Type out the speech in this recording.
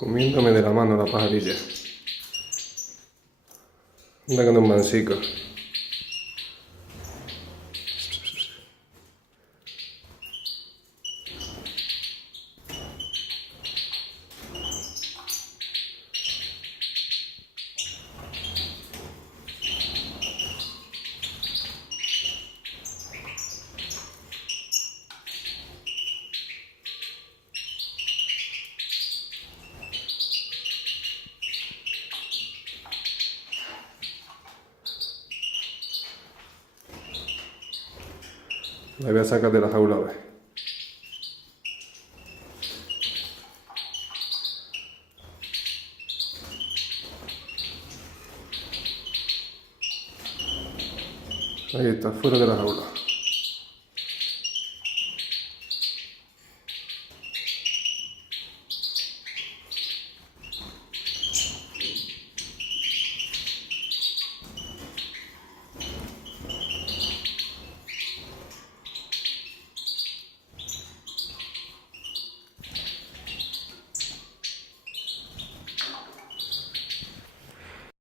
Comiéndome de la mano la pajarilla. Anda con un mancico. La voy a sacar de la jaula, a ver. Ahí está, fuera de la jaula.